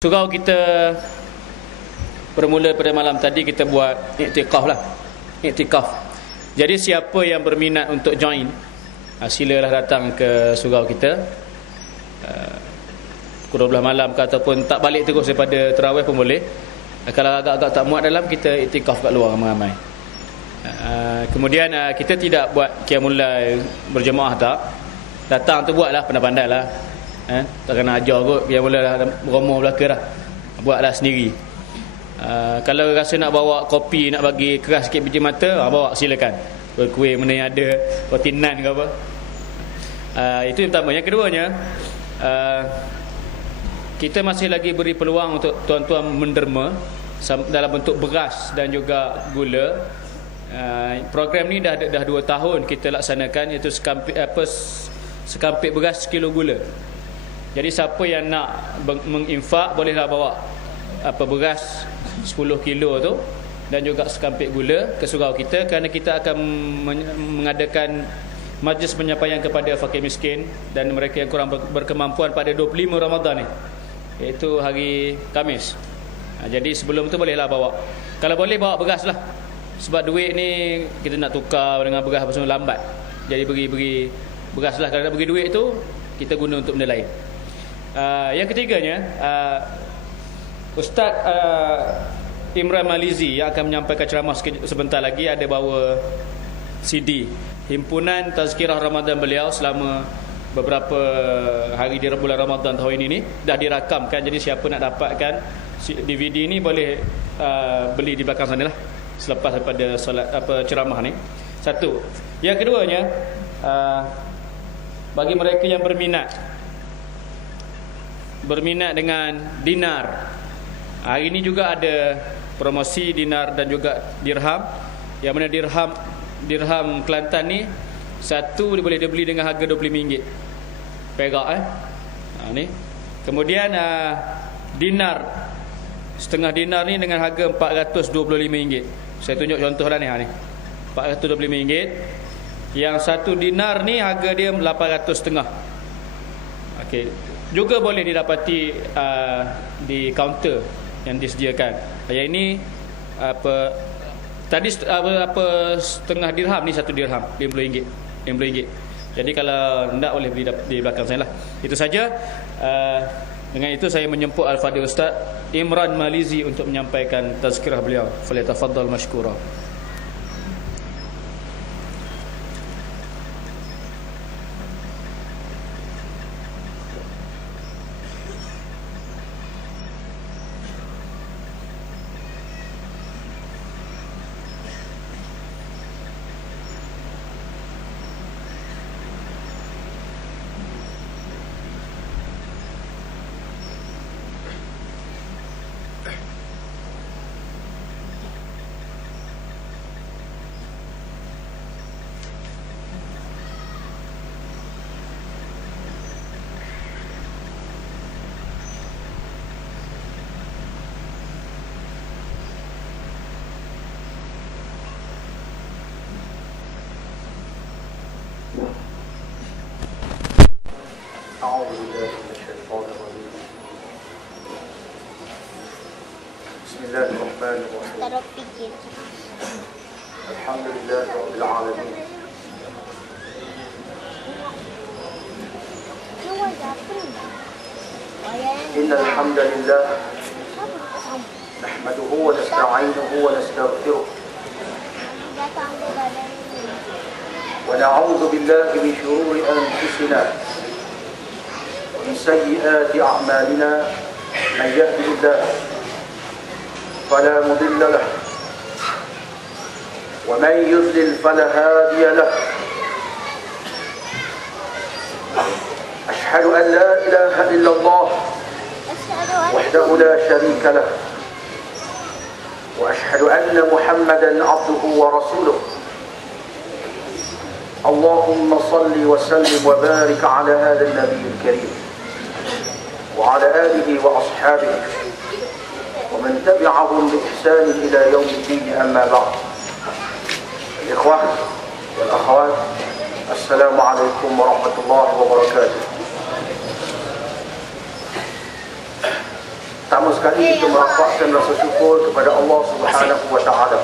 Surau kita bermula pada malam tadi kita buat iktikaf lah. Iktikaf. Jadi siapa yang berminat untuk join, silalah datang ke surau kita. Pukul 12 malam ke, ataupun tak balik terus daripada tarawih pun boleh. Kalau agak-agak tak muat dalam, kita iktikaf kat luar ramai-ramai. Kemudian kita tidak buat qiyamul lail berjemaah tak. Datang tu buatlah, pandai-pandai lah. Tak kena ajar kot, qiyamul lail beromoh belaka dah. Buatlah sendiri. Kalau rasa nak bawa kopi, nak bagi keras sikit biji mata, bawa silakan. Kuih mana yang ada, roti nan ke apa. Itu yang pertama. Yang keduanya, kita masih lagi beri peluang untuk tuan-tuan menderma dalam bentuk beras dan juga gula. Program ni dah 2 tahun kita laksanakan, iaitu sekampik beras, sekilo gula. Jadi siapa yang nak menginfak, bolehlah bawa beras 10 kilo tu dan juga sekampik gula ke surau kita, kerana kita akan mengadakan majlis penyampaian kepada fakir miskin dan mereka yang kurang berkemampuan pada 25 Ramadan ni, iaitu hari Khamis. Jadi sebelum tu bolehlah bawa. Kalau boleh bawa beras lah, sebab duit ni kita nak tukar dengan beras apa semua lambat. Jadi beri beras lah. Kalau nak beri duit tu, kita guna untuk benda lain. Yang ketiganya, Ustaz Imran Malizi yang akan menyampaikan ceramah sebentar lagi, ada bawa CD himpunan tazkirah Ramadan beliau selama beberapa hari di bulan Ramadan tahun ini dah dirakamkan. Jadi siapa nak dapatkan DVD ni boleh beli di belakang sana lah, selepas daripada solat ceramah ni. Satu. Yang keduanya, bagi mereka yang berminat dengan dinar, hari ini juga ada promosi dinar dan juga dirham. Yang mana dirham Kelantan ni satu dia boleh beli dengan harga RM25 perak ni. Kemudian dinar, setengah dinar ni dengan harga RM425. Saya tunjuk contoh lah ni, RM425. Yang satu dinar ni harga dia RM800.5. Okey. Juga boleh didapati di kaunter yang disediakan. Yang ini tadi setengah dirham ni, satu dirham RM50. Jadi kalau tidak boleh beli di belakang saya lah. Itu saja. Dengan itu saya menjemput Al-Fadhil Ustaz Imran Malizi untuk menyampaikan tazkirah beliau. Falyatafaddal mashkura. أعوذ بالله من الشيطان الرجيم. بسم الله الرحمن الرحيم. الحمد لله رب العالمين. إن الحمد لله نحمده ونستعينه ونستغفره ونعوذ بالله من شرور أنفسنا ومن سيئات أعمالنا. من يهده الله فلا مضل له ومن يضلل فلا هادي له. أشهد أن لا إله إلا الله وحده لا شريك له وأشهد أن محمدا عبده ورسوله. اللهم صل وسلم وبارك على هذا النبي الكريم وعلى آله وأصحابه ومن تبعهم بإحسان إلى يوم الدين. أما بعد، الإخوة والأخوات، السلام عليكم ورحمة الله وبركاته. sekali kita merapatkan rasa syukur kepada Allah Subhanahu wa taala.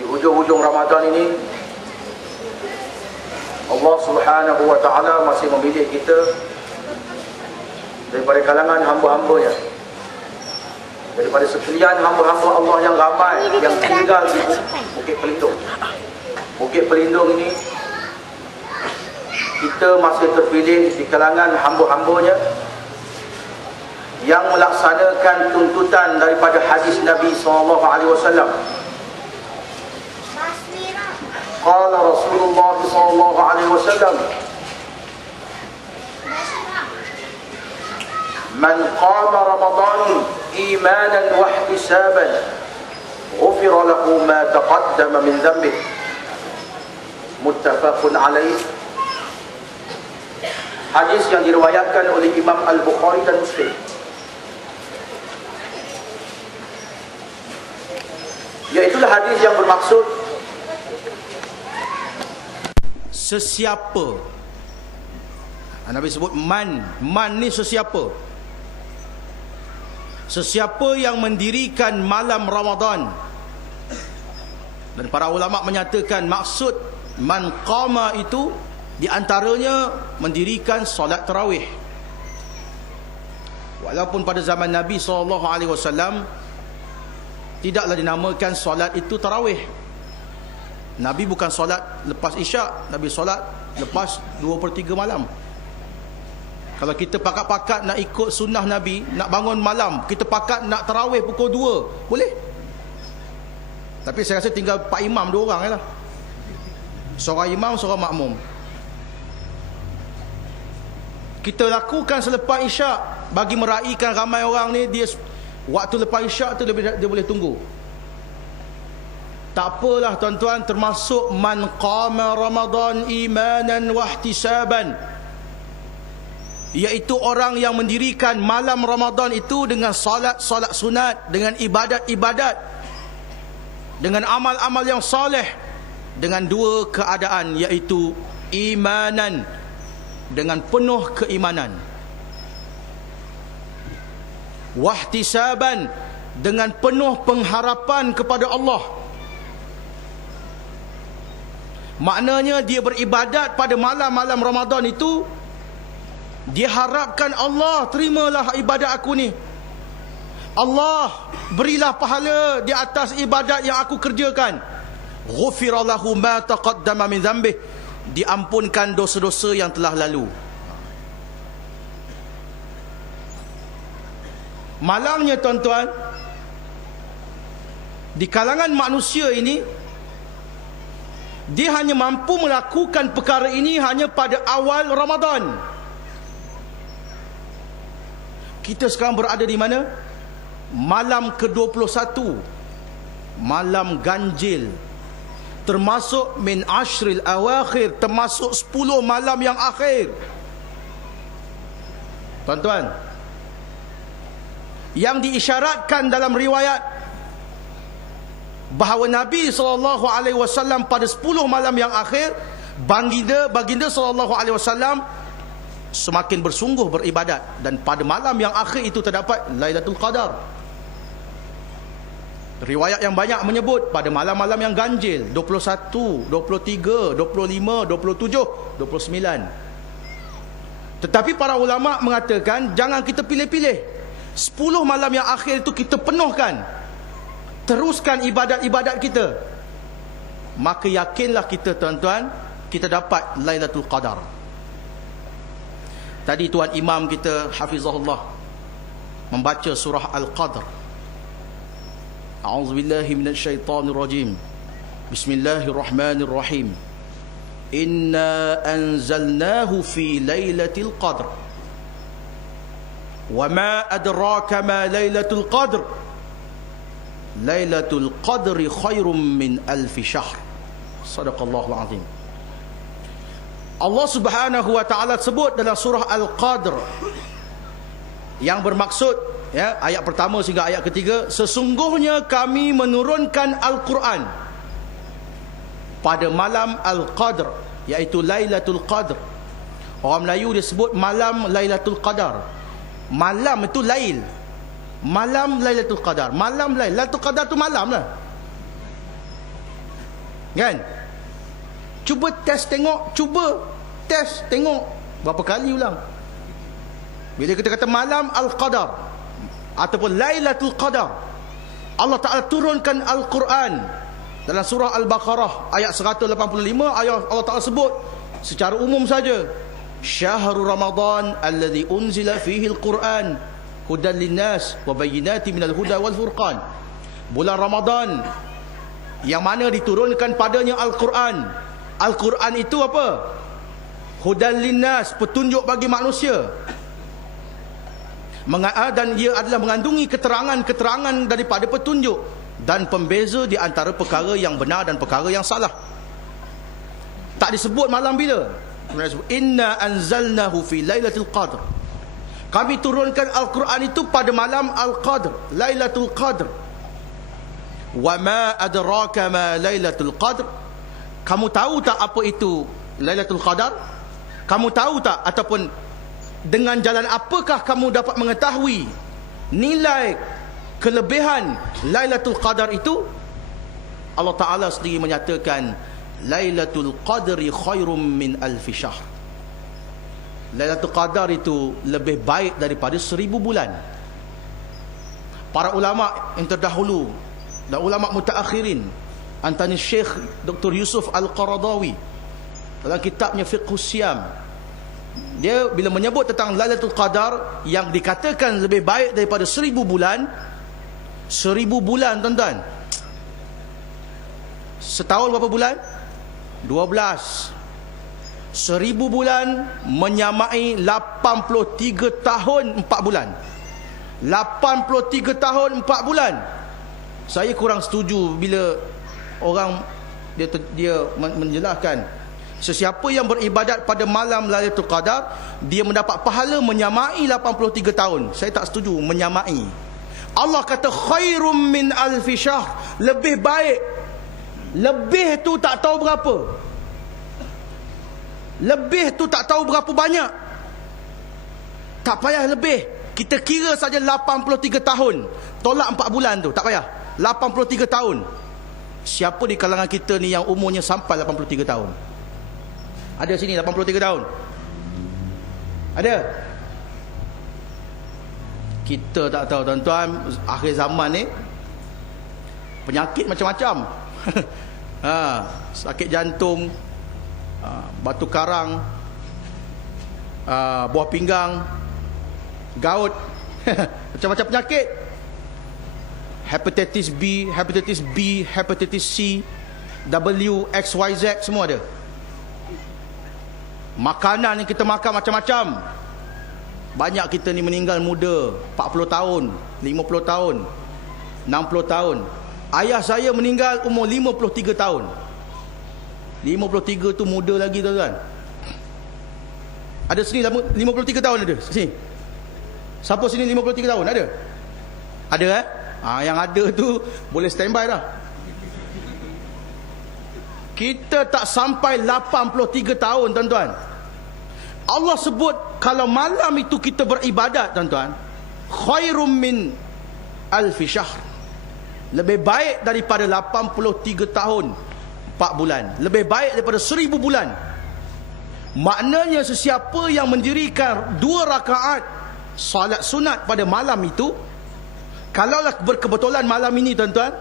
Di hujung-hujung Ramadan ini Allah Subhanahu wa taala masih memilih kita daripada kalangan hamba-hambanya, daripada sekalian hamba-hamba Allah yang ramai yang tinggal di Bukit Pelindung. Bukit Pelindung ini kita masih terpilih di kalangan hamba-hambanya yang melaksanakan tuntutan daripada hadis Nabi SAW. Qala Rasulullah SAW, man qama Ramadan imanan wa ihtisaban ghufira lahu ma taqaddama min dhanbihi. Muttafaqun alaih. Hadis yang diriwayatkan oleh Imam Al-Bukhari dan Muslim. Iaitulah hadis yang bermaksud sesiapa. Nabi sebut man. Man ni sesiapa. Sesiapa yang mendirikan malam Ramadan. Dan para ulama menyatakan maksud man qama itu di antaranya mendirikan solat tarawih. Walaupun pada zaman Nabi SAW tidaklah dinamakan solat itu tarawih. Nabi bukan solat lepas isyak, Nabi solat lepas 2/3 malam. Kalau kita pakat-pakat nak ikut sunnah Nabi, nak bangun malam, kita pakat nak tarawih pukul 2, boleh. Tapi saya rasa tinggal Pak Imam 2 orang je lah. Seorang imam, seorang makmum. Kita lakukan selepas isyak bagi meraihkan ramai orang ni, dia waktu lepas isyak tu dia boleh tunggu. Tak apalah tuan-tuan, termasuk man qama Ramadan imanan wa ihtisaban, iaitu orang yang mendirikan malam Ramadan itu dengan solat-solat sunat, dengan ibadat-ibadat, dengan amal-amal yang soleh, dengan 2 keadaan, iaitu imanan, dengan penuh keimanan, wahtisaban, dengan penuh pengharapan kepada Allah. Maknanya dia beribadat pada malam-malam Ramadan itu, dia harapkan Allah terimalah ibadat aku ni, Allah berilah pahala di atas ibadat yang aku kerjakan. Ghufira lahu ma taqaddama min dhanbihi, diampunkan dosa-dosa yang telah lalu. Malangnya tuan-tuan, di kalangan manusia ini, dia hanya mampu melakukan perkara ini hanya pada awal Ramadan. Kita sekarang berada di mana? Malam ke-21, malam ganjil, termasuk min ashril awakhir, termasuk 10 malam yang akhir. Tuan-tuan, yang diisyaratkan dalam riwayat bahawa Nabi SAW pada 10 malam yang akhir, baginda SAW semakin bersungguh beribadat, dan pada malam yang akhir itu terdapat Lailatul Qadar. Riwayat yang banyak menyebut pada malam-malam yang ganjil, 21, 23, 25, 27, 29. Tetapi para ulama mengatakan jangan kita pilih-pilih. 10 malam yang akhir itu kita penuhkan, teruskan ibadat-ibadat kita. Maka yakinlah kita tuan-tuan, kita dapat Lailatul Qadar. Tadi tuan imam kita hafizahullah membaca surah Al-Qadr. A'udzubillahi minasyaitonirrajim. Bismillahirrahmanirrahim. Inna anzalnahu fi lailatul qadr. Wa ma adraka ma lailatul qadr. Lailatul qadri khairum min alfi syahr. Sadaqallahul azim. Allah Subhanahu wa taala sebut dalam surah Al-Qadr, yang bermaksud, ya, ayat pertama sehingga ayat ketiga, sesungguhnya kami menurunkan Al-Quran pada malam Al-Qadr, iaitu Lailatul Qadr. Orang Melayu dia sebut malam Lailatul Qadar. Malam itu lail. Malam Lailatul Qadar. Malam lail. Lailatul Qadar tu malam lah. Kan? Cuba test tengok. Cuba test tengok. Berapa kali ulang? Bila kita kata malam Al-Qadar ataupun Lailatul Qadar, Allah Ta'ala turunkan Al-Quran dalam surah Al-Baqarah ayat 185. Ayat Allah Ta'ala sebut secara umum saja, Syahrul Ramadan alladhi unzila fihi al-Quran hudan linnas wa bayyinati minal huda wal furqan. Bulan Ramadan yang mana diturunkan padanya Al-Quran. Al-Quran itu apa? Hudan linnas, petunjuk bagi manusia. Dan ia adalah mengandungi keterangan-keterangan daripada petunjuk dan pembeza di antara perkara yang benar dan perkara yang salah. Tak disebut malam bila. Inna anzalnahu fi lailatul qadr. Kami turunkan Al-Quran itu pada malam Al-Qadr, Lailatul Qadr. Wa ma adraka ma Lailatul Qadr. Kamu tahu tak apa itu Lailatul Qadar? Kamu tahu tak, ataupun dengan jalan apakah kamu dapat mengetahui nilai kelebihan Lailatul Qadar itu? Allah Ta'ala sendiri menyatakan Lailatul Qadri khairum min alfi syahr. Lailatul Qadar itu lebih baik daripada 1000 bulan. Para ulama yang terdahulu dan ulama mutaakhirin, antara Syekh Dr. Yusuf Al-Qaradawi dalam kitabnya Fiqhus Siyam, dia bila menyebut tentang Lailatul Qadar yang dikatakan lebih baik daripada 1000 bulan. 1000 bulan tuan-tuan, setahun berapa bulan? 12. 1000 bulan menyamai 83 tahun 4 bulan. 83 tahun 4 bulan. Saya kurang setuju bila orang dia menjelaskan sesiapa yang beribadat pada malam Lailatul Qadar dia mendapat pahala menyamai 83 tahun. Saya tak setuju menyamai. Allah kata khairum min alfi syahr, lebih baik. Lebih tu tak tahu berapa. Lebih tu tak tahu berapa banyak. Tak payah lebih. Kita kira saja 83 tahun. Tolak 4 bulan tu, tak payah. 83 tahun. Siapa di kalangan kita ni yang umurnya sampai 83 tahun? Ada sini 83 tahun? Ada? Kita tak tahu tuan-tuan, akhir zaman ni penyakit macam-macam. Sakit jantung, batu karang, buah pinggang, gout, macam-macam penyakit. Hepatitis B, hepatitis C, W, X, Y, Z, semua ada. Makanan yang kita makan macam-macam. Banyak kita ni meninggal muda, 40 tahun, 50 tahun, 60 tahun. Ayah saya meninggal umur 53 tahun. 53 tu muda lagi tuan-tuan. Ada sini 53 tahun ada? Sini. Siapa sini 53 tahun? Ada? Ada yang ada tu boleh standby dah. Kita tak sampai 83 tahun tuan-tuan. Allah sebut kalau malam itu kita beribadat tuan-tuan, khairum min alfi syahr, lebih baik daripada 83 tahun 4 bulan, lebih baik daripada 1000 bulan. Maknanya sesiapa yang mendirikan 2 rakaat salat sunat pada malam itu, kalaulah berkebetulan malam ini tuan-tuan,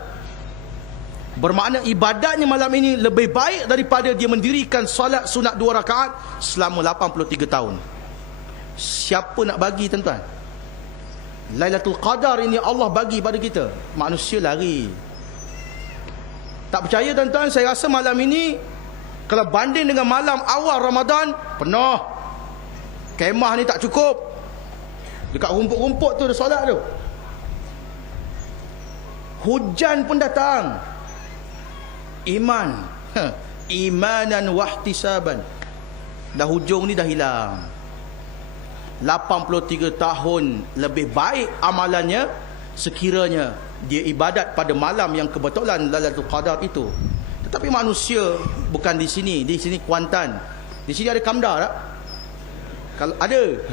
bermakna ibadatnya malam ini lebih baik daripada dia mendirikan salat sunat 2 rakaat selama 83 tahun. Siapa nak bagi tuan-tuan? Lailatul Qadar ini Allah bagi pada kita. Manusia lari. Tak percaya tuan-tuan? Saya rasa malam ini kalau banding dengan malam awal Ramadan, penuh. Kemah ni tak cukup. Dekat rumput-rumput tu ada solat tu. Hujan pun datang. Iman, imanan wahtisaban. Dah hujung ni dah hilang. 83 tahun lebih baik amalannya sekiranya dia ibadat pada malam yang kebetulan Lailatul Qadar itu. Tetapi manusia bukan di sini. Di sini Kuantan. Di sini ada Kamdar tak? Kalau ada